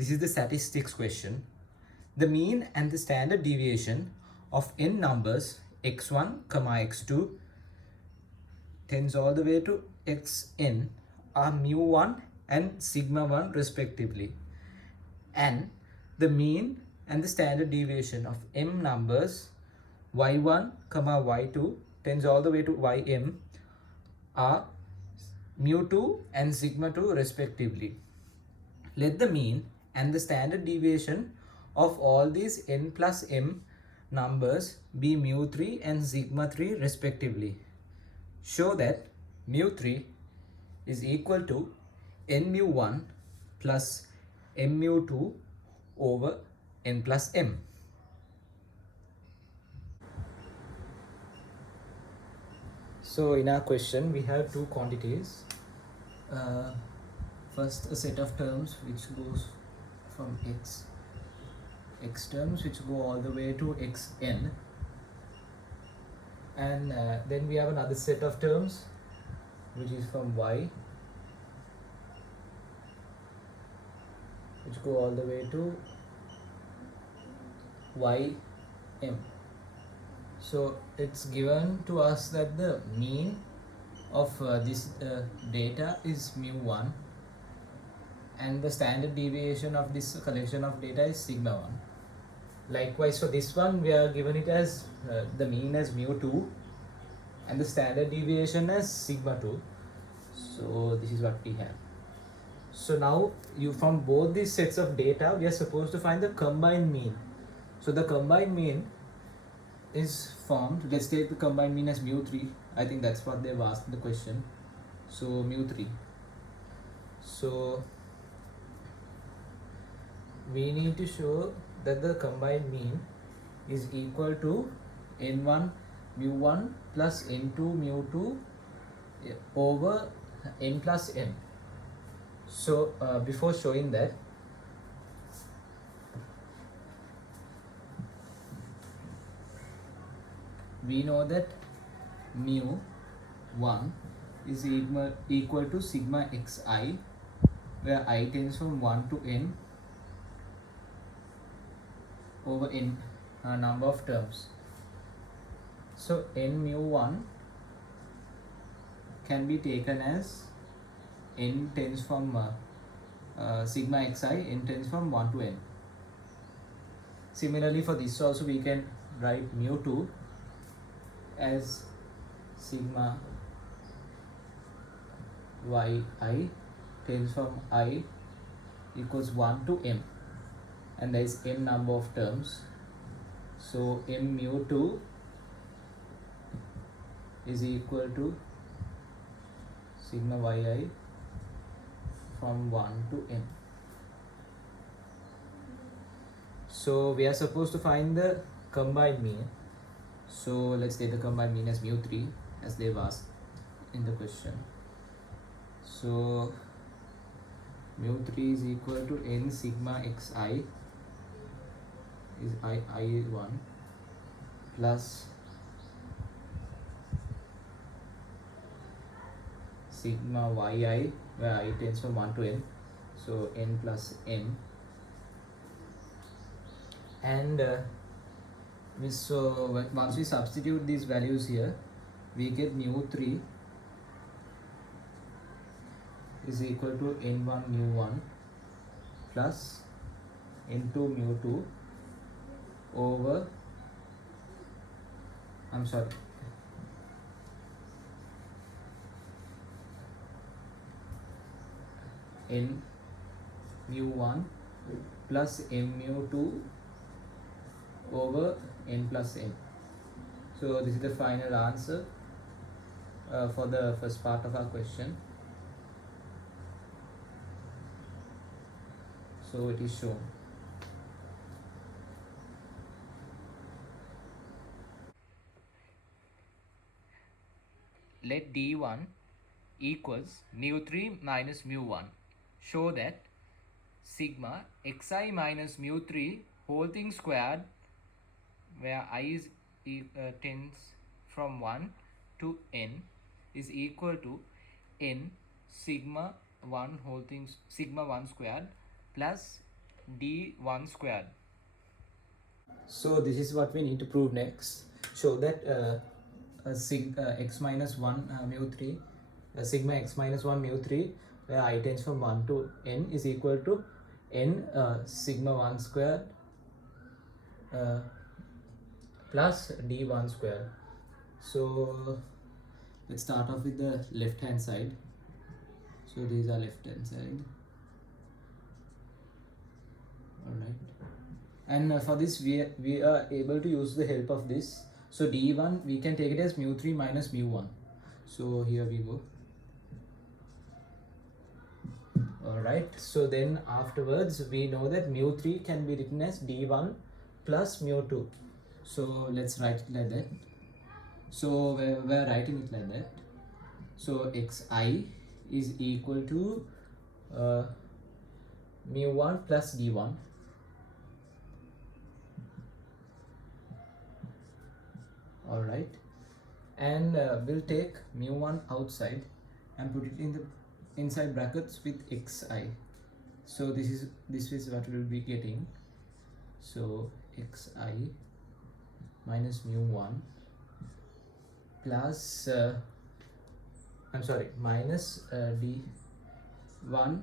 This is the statistics question. The mean and the standard deviation of n numbers x1, x2 tends all the way to xn are mu1 and sigma 1 respectively. And the mean and the standard deviation of m numbers y1, y2 tends all the way to ym are mu2 and sigma 2 respectively. Let the mean and the standard deviation of all these n plus m numbers be mu3 and sigma 3 respectively. Show that mu3 is equal to n mu1 plus m mu2 over n plus m. So in our question we have two quantities. First a set of terms which goes from x terms which go all the way to xn, and then we have another set of terms which is from y which go all the way to ym. So it's given to us that the mean of this data is mu1 and the standard deviation of this collection of data is sigma 1. Likewise for this one we are given it as the mean as mu2 and the standard deviation as sigma 2. So this is what we have. So now from both these sets of data we are supposed to find the combined mean. So the combined mean is formed. Let's take the combined mean as mu3. I think that's what they've asked in the question. So mu3. So we need to show that the combined mean is equal to n1 mu1 plus n2 mu2 over n plus m. So before showing that, we know that mu1 is equal to sigma xi, where I tends from 1 to n over n number of terms. So n mu1 can be taken as n tends from sigma xi, n tends from 1 to n. Similarly for this also we can write mu2 as sigma yi tends from I equals 1 to m, and there is m number of terms. So m mu2 is equal to sigma yi from 1 to m. So we are supposed to find the combined mean. So let's take the combined mean as mu3 as they've asked in the question. So mu3 is equal to n sigma xi is I1 plus sigma yi, where I tends from 1 to n, so n plus m. And so once we substitute these values here, we get mu3 is equal to n1 mu1 plus n2 mu2 over, I'm sorry, n mu1 plus m mu2 over n plus m. So this is the final answer for the first part of our question. So it is shown. Let d1 equals mu3 minus mu1. Show that sigma xi minus mu3 whole thing squared, where I is tends from 1 to n, is equal to n sigma 1 whole thing sigma 1 squared plus d1 squared. So this is what we need to prove next. Show that x minus 1 mu 3 sigma x minus 1 mu 3 where I tends from 1 to n is equal to n sigma 1 squared plus d1 squared. So let's start off with the left hand side. So these are left hand side. Alright, and for this we are able to use the help of this. So d1 we can take it as mu 3 minus mu 1. So here we go. Alright, so then afterwards we know that mu 3 can be written as d1 plus mu 2. So let's write it like that. So we're writing it like that. So xi is equal to mu 1 plus d1. Alright, and we'll take mu 1 outside and put it in the inside brackets with xi. So this is what we'll be getting. So xi minus mu 1 plus minus d1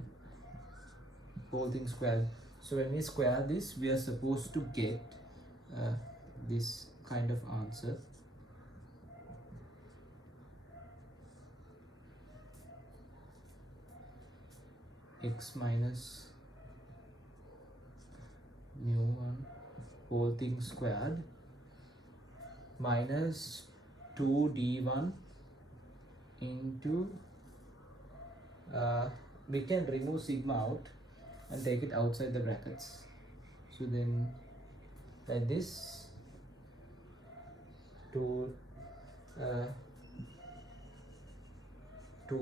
whole thing squared. So when we square this, we are supposed to get this kind of answer. X minus mu 1 whole thing squared minus 2d1 into we can remove sigma out and take it outside the brackets. So then like this 2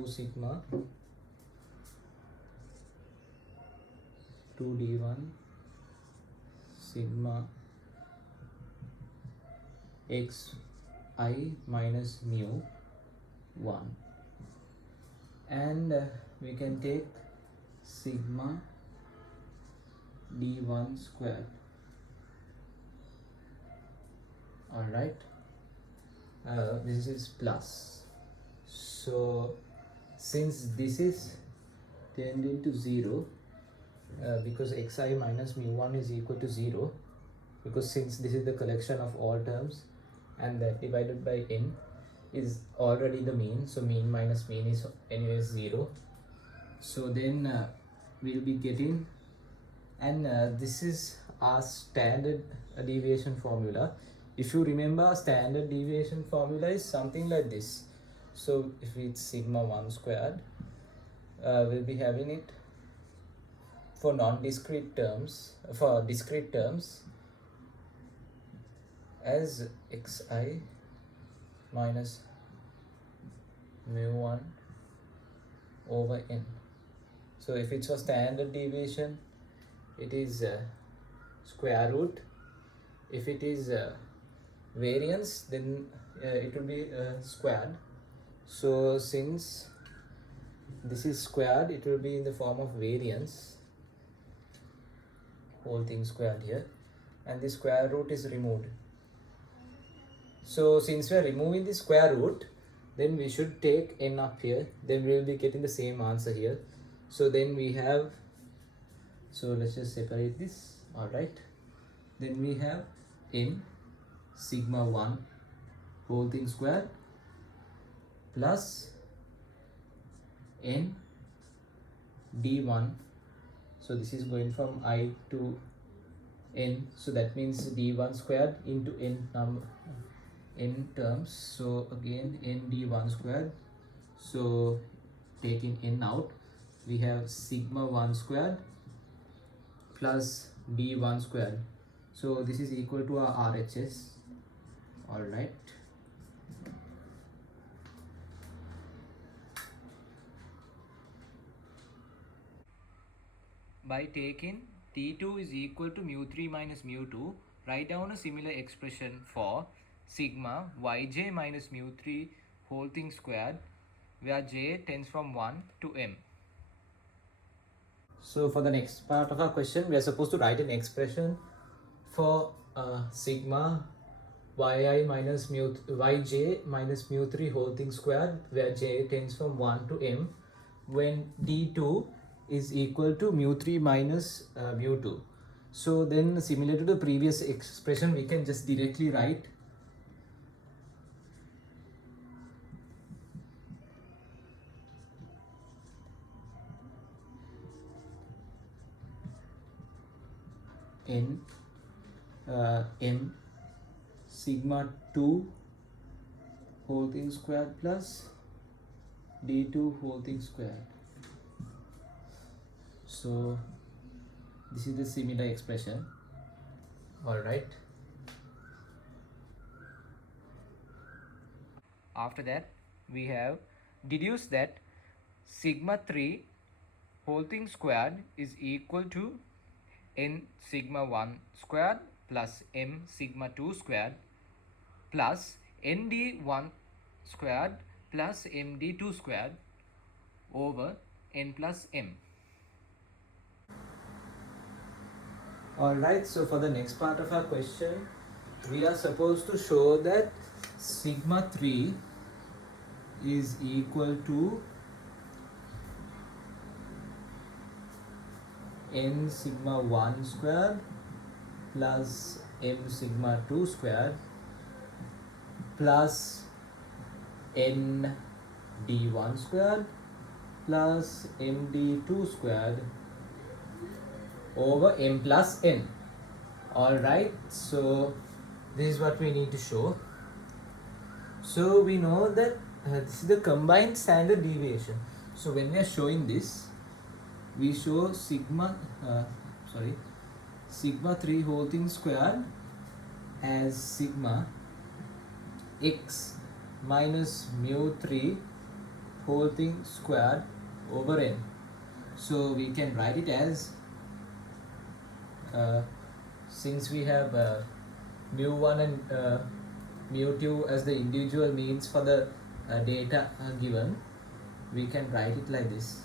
sigma 2d1 sigma xi minus mu 1, and we can take sigma d1 squared. Alright, this is plus. So since this is turned into 0, because xi minus mu 1 is equal to 0, because since this is the collection of all terms and that divided by n is already the mean, so mean minus mean is anyways 0. So then we'll be getting, and this is our standard deviation formula. If you remember, standard deviation formula is something like this. So if it's sigma 1 squared, we'll be having it for non-discrete terms, for discrete terms, as xi minus mu 1 over n. So if it's for standard deviation, it is square root. If it is variance, then it will be squared. So since this is squared, it will be in the form of variance, whole thing squared here, and the square root is removed. So since we are removing the square root, then we should take n up here, then we will be getting the same answer here. So then we have, so let's just separate this. Alright, then we have n sigma 1 whole thing squared plus n d1. So this is going from I to n, so that means d1 squared into n terms. So again n d1 squared. So taking n out, we have sigma 1 squared plus d1 squared. So this is equal to our RHS. Alright. By taking T2 is equal to mu 3 minus mu 2, write down a similar expression for sigma yj minus mu 3 whole thing squared, where j tends from 1 to m. So for the next part of our question, we are supposed to write an expression for sigma yi minus mu yj minus mu3 whole thing squared, where j tends from 1 to m, when d2 is equal to mu3 minus mu2. So then, similar to the previous expression, we can just directly write n m sigma 2 whole thing squared plus d2 whole thing squared. So this is the similar expression. All right. After that, we have deduced that sigma 3 whole thing squared is equal to n sigma 1 squared plus m sigma 2 squared plus nd1 squared plus md2 squared over n plus m. Alright, so for the next part of our question, we are supposed to show that sigma 3 is equal to n sigma 1 squared plus m sigma 2 squared plus n d1 squared plus m d2 squared over m plus n. Alright, so this is what we need to show. So we know that this is the combined standard deviation. So when we are showing this, we show sigma 3 whole thing squared as sigma x minus mu 3 whole thing squared over n. So we can write it as since we have mu1 and mu2 as the individual means for the data given, we can write it like this.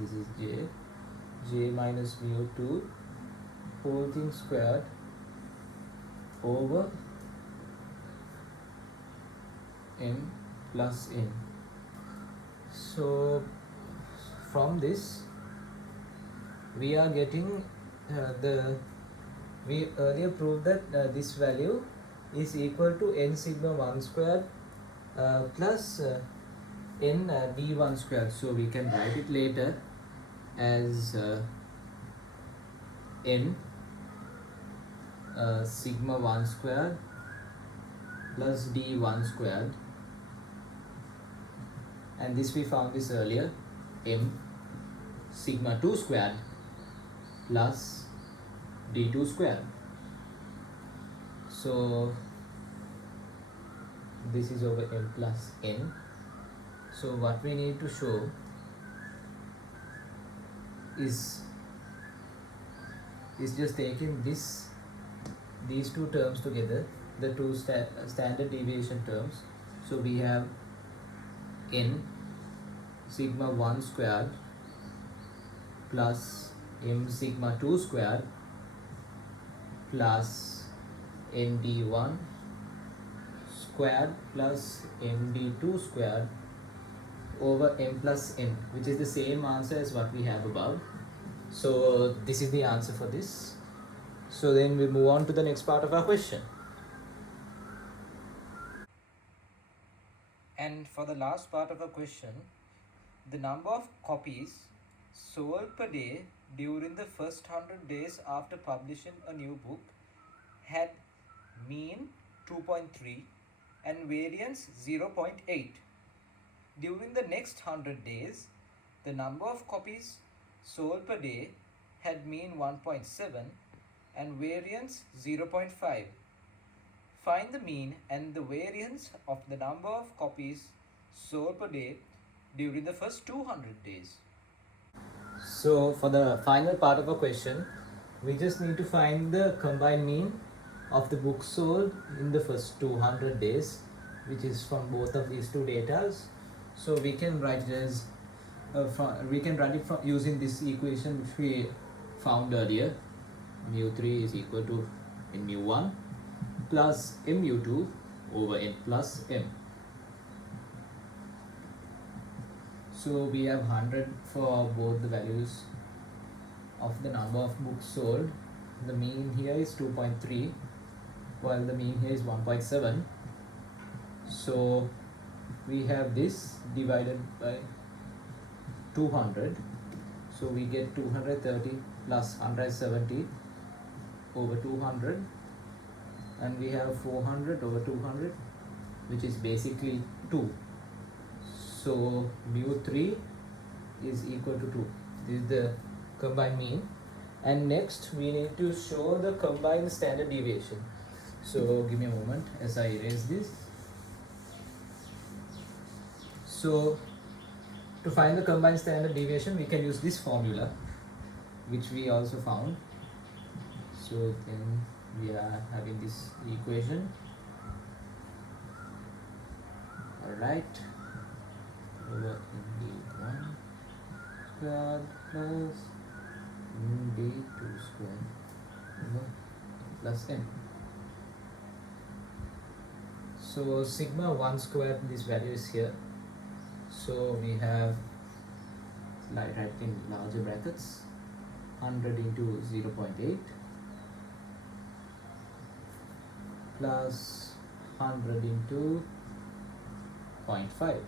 This is j minus mu2 whole thing squared over n plus n. So from this we are getting we earlier proved that this value is equal to n sigma 1 squared plus n d1 squared. So we can write it later as n sigma 1 squared plus d1 squared, and this we found this earlier, m sigma 2 squared plus d2 squared. So this is over m plus n. So what we need to show is just taking these two terms together, the two standard deviation terms. So we have n sigma 1 squared plus m sigma 2 squared plus nd1 squared plus md2 squared over m plus n, which is the same answer as what we have above. So this is the answer for this. So then we move on to the next part of our question. And for the last part of our question, the number of copies sold per day during the first 100 days after publishing a new book had mean 2.3 and variance 0.8. During the next 100 days, the number of copies sold per day had mean 1.7 and variance 0.5. Find the mean and the variance of the number of copies sold per day during the first 200 days. So for the final part of our question, we just need to find the combined mean of the books sold in the first 200 days, which is from both of these two datas. So we can write it as from using this equation which we found earlier. Mu3 is equal to mu1 plus mu2 over n plus m. So we have 100 for both the values of the number of books sold. The mean here is 2.3 while the mean here is 1.7. So we have this divided by 200. So we get 230 plus 170 over 200, and we have 400 over 200, which is basically 2. So mu3 is equal to 2. This is the combined mean. And next we need to show the combined standard deviation. So give me a moment as I erase this. So to find the combined standard deviation, we can use this formula, which we also found. So then we are having this equation. Alright. Over d1 squared plus d2 squared plus n. So sigma 1 squared, this value is here. So we have, like, write in larger brackets, 100 into 0.8 plus 100 into 0.5.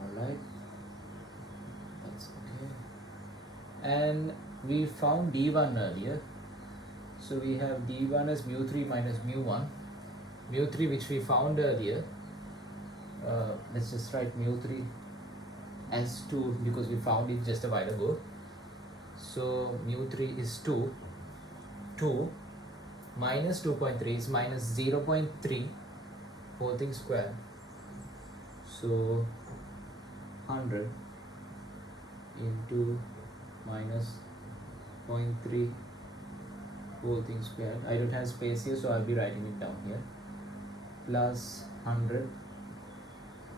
Alright, that's okay. And we found d1 earlier. So we have d1 as mu3 minus mu1. Mu3 which we found earlier. Let's just write mu3 as 2 because we found it just a while ago. So mu3 is 2. 2 minus 2.3 is minus 0.3 whole thing squared. So 100 into minus 0.3 whole thing squared. I don't have space here, so I'll be writing it down here. Plus 100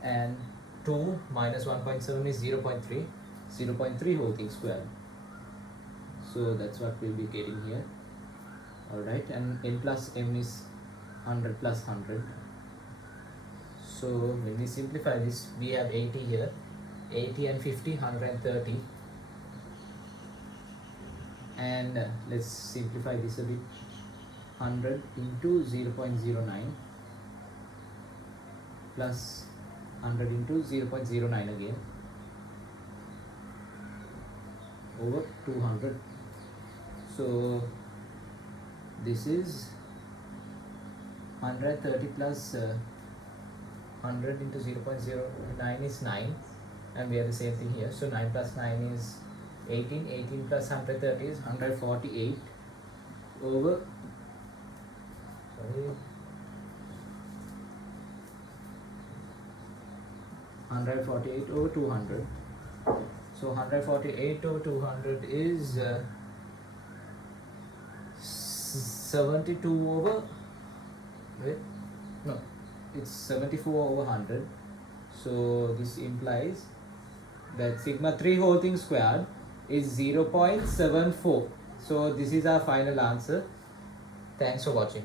and 2 minus 1.7 is 0.3. 0.3 whole thing squared. So that's what we'll be getting here. Alright, and n plus m is 100 plus 100. So when we simplify this, we have 80 here. 80 and 50, 130. And let's simplify this a bit. 100 into 0.09 plus 100 into 0.09 again over 200. So this is 130 plus 100 into 0.09 is 9, and we have the same thing here. So 9 plus 9 is 18. 18 plus 130 is 148 over 148 over 200. So 148 over 200 is 72 over, wait, no, it's 74 over 100. So this implies that sigma 3 whole thing squared is 0.74. So this is our final answer. Thanks for watching.